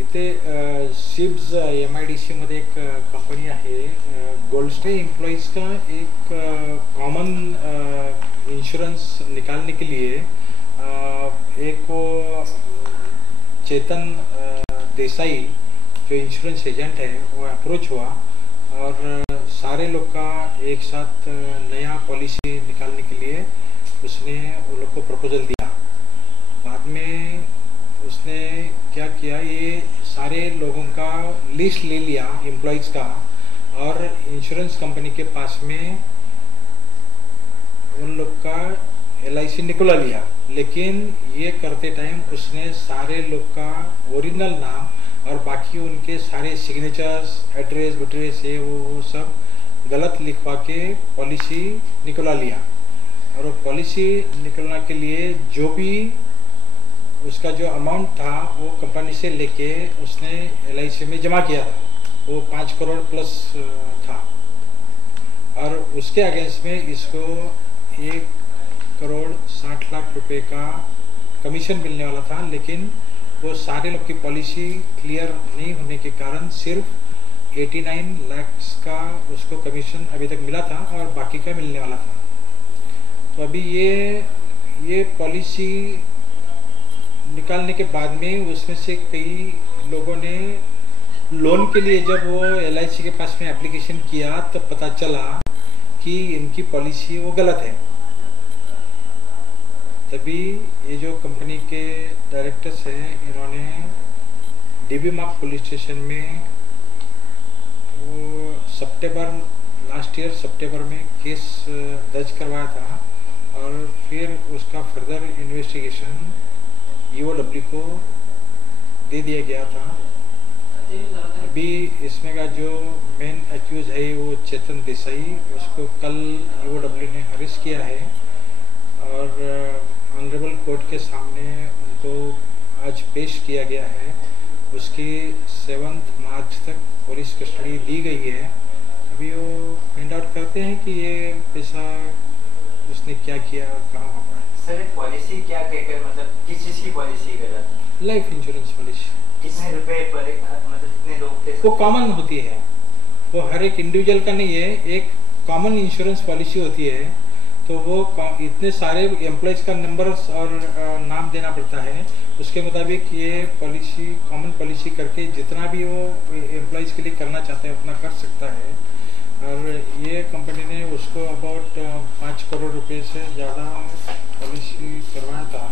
इथे ships MIDC मध्ये एक कंपनी आहे. गोल्डस्टे एम्प्लॉइज का एक कॉमन इंश्योरेंस निकालने के लिए एक वो चेतन देसाई जो इंश्योरेंस एजेंट है वो अप्रोच हुआ और सारे लोग का एक साथ नया पॉलिसी निकालने के लिए उसने उन लोग को प्रपोजल दिया। बाद में उसने क्या किया, ये सारे लोगों का लिस्ट ले लिया एम्प्लॉइज का और इंश्योरेंस कंपनी के पास में उन लोग का LIC निकलवा लिया। लेकिन ये करते टाइम उसने सारे लोग का ओरिजिनल नाम और बाकी उनके सारे सिग्नेचर्स, एड्रेस वेड्रेस ये वो सब गलत लिखवा के पॉलिसी निकलवा लिया। और वो पॉलिसी निकलने के लिए जो भी उसका जो अमाउंट था वो कंपनी से लेके उसने LIC में जमा किया था, वो 5 करोड़ प्लस था। और उसके अगेंस्ट में इसको 1 करोड़ 60 लाख रुपए का कमीशन मिलने वाला था। लेकिन वो सारे लोग की पॉलिसी क्लियर नहीं होने के कारण सिर्फ 89 लाख का उसको कमीशन अभी तक मिला था और बाकी का मिलने वाला था। तो अभी ये पॉलिसी निकालने के बाद में उसमें से कई लोगों ने लोन के लिए जब वो LIC के पास में एप्लीकेशन किया तो पता चला कि इनकी पॉलिसी वो गलत है। तभी ये जो कंपनी के डायरेक्टर्स हैं इन्होंने DB मार्ग पुलिस स्टेशन में वो लास्ट ईयर सितंबर में केस दर्ज करवाया था और फिर उसका फर्दर इन्वेस्टिगेशन EOW को दे दिया गया था। अभी इसमें का जो मेन एक्यूज है वो चेतन देसाई, उसको कल EOW ने अरेस्ट किया है और ऑनरेबल कोर्ट के सामने उनको आज पेश किया गया है। उसकी 7 मार्च तक पुलिस कस्टडी दी गई है। अभी वो फाइंड आउट करते हैं कि ये पैसा उसने क्या किया और कहाँ वापरा है। सर पॉलिसी क्या कहकर मतलब किस चीज की पॉलिसी कर रहा था? Life insurance policy. कितने रुपए पर मतलब कितने लोग थे? वो कॉमन होती है, वो हर एक इंडिविजुअल का नहीं है, एक कॉमन इंश्योरेंस पॉलिसी होती है। तो वो इतने सारे एम्प्लॉयज का नंबर और नाम देना पड़ता है। उसके मुताबिक ये पॉलिसी कॉमन पॉलिसी करके जितना भी वो एम्प्लॉयज के लिए करना चाहते हैं उतना कर सकता है। और ये कंपनी ने उसको अबाउट 5 करोड़ रुपए से ज़्यादा पॉलिसी करवाया था।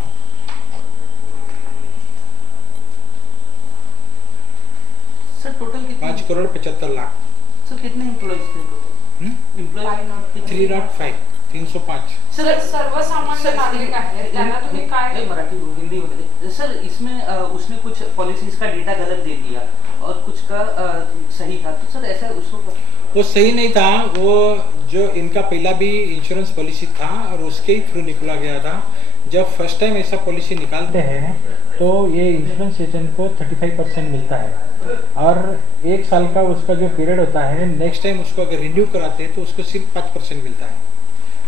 सर टोटल कितने? 5 करोड़ 75 लाख। सर कितने एम्प्लॉइज थे टोटल? एम्प्लॉय 305। सर सर्वसामान्य नागरिक आहे त्यांना तुम्ही काय मराठी हिंदी मध्ये सर इसमें उसने कुछ पॉलिसीज का डेटा गलत दे दिया और कुछ का सही था। तो सर ऐसा उसको वो सही नहीं था। वो जो इनका पहला भी इंश्योरेंस पॉलिसी था और उसके ही थ्रू निकला गया था। जब फर्स्ट टाइम ऐसा पॉलिसी निकालते हैं तो ये इंश्योरेंस एजेंट को 35% मिलता है और 1 साल का उसका जो पीरियड होता है, नेक्स्ट टाइम उसको अगर रिन्यू कराते हैं तो उसको सिर्फ 5% मिलता है।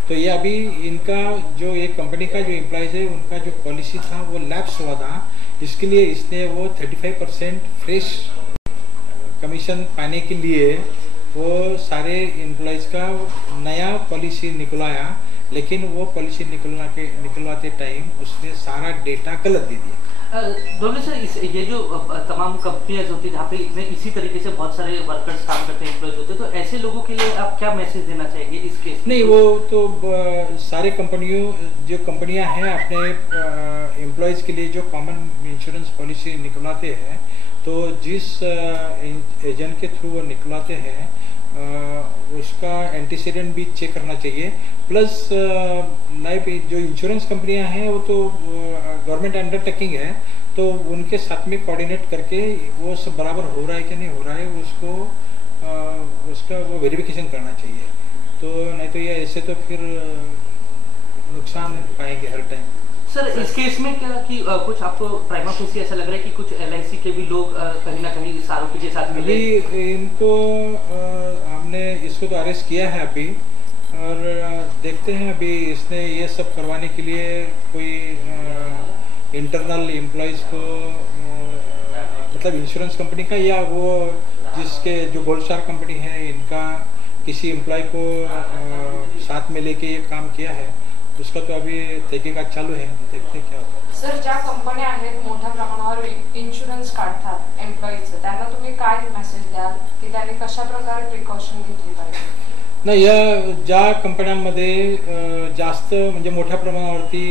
तो ये अभी इनका जो एक कंपनी का जो एम्प्लॉयज है उनका जो पॉलिसी था वो लैप्स हुआ था, इसके लिए इसने वो 35% फ्रेश कमीशन पाने के लिए वो सारे एम्प्लॉयज का नया पॉलिसी निकलवाया। लेकिन वो पॉलिसी निकलवाते टाइम उसने सारा डेटा गलत दे दिया। दोनों सर ये जो तमाम कंपनियां होती है जहाँ पे इसी तरीके से बहुत सारे वर्कर्स काम करते हैं, एम्प्लॉयज होते हैं, तो ऐसे लोगों के लिए आप क्या मैसेज देना चाहेंगे इस केस? नहीं, वो तो सारे जो कंपनियां हैं अपने एम्प्लॉयज के लिए जो कॉमन इंश्योरेंस पॉलिसी निकलवाते हैं, तो जिस एजेंट के थ्रू वो निकलवाते हैं उसका एंटीसीडेंट भी चेक करना चाहिए। प्लस लाइफ जो इंश्योरेंस कंपनियां हैं वो तो गवर्नमेंट अंडरटेकिंग है, तो उनके साथ में कोऑर्डिनेट करके वो सब बराबर हो रहा है कि नहीं हो रहा है उसका वो वेरिफिकेशन करना चाहिए। तो नहीं तो ये ऐसे तो फिर नुकसान पाएंगे हर टाइम। सर इस केस में क्या कि कुछ आपको प्राइमा फेसी ऐसा लग रहा है कि कुछ LIC के भी लोग कहीं ना कहीं इस आरोपी के साथ मिले? अभी इनको हमने इसको तो अरेस्ट किया है अभी और देखते हैं अभी इसने ये सब करवाने के लिए कोई इंटरनल एम्प्लॉयज को मतलब इंश्योरेंस कंपनी का या वो जिसके जो गोल्ड स्टार कंपनी है इनका किसी एम्प्लॉय को साथ में लेके ये काम किया है, उसका तो अभी तहकीकात चालू है, देखते हैं क्या होता है। सर, ज्या कंपन्या आहेत मोठ्या प्रमाणावर इन्शुरन्स काढतात एम्प्लॉईजचं, त्यांना तुम्ही काय मेसेज द्याल की त्यांनी कशा प्रकारे प्रिकॉशन घेतली पाहिजे? नाही, या ज्या कंपन्यांमध्ये जास्त म्हणजे मोठ्या प्रमाणावरती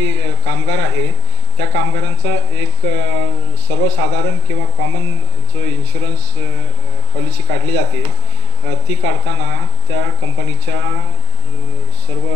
कामगार आहे, त्या कामगारांचा एक सर्वसाधारण किंवा कॉमन जो इन्शुरन्स पॉलिसी काढली जाते, ती काढताना त्या कंपनीच्या सर्व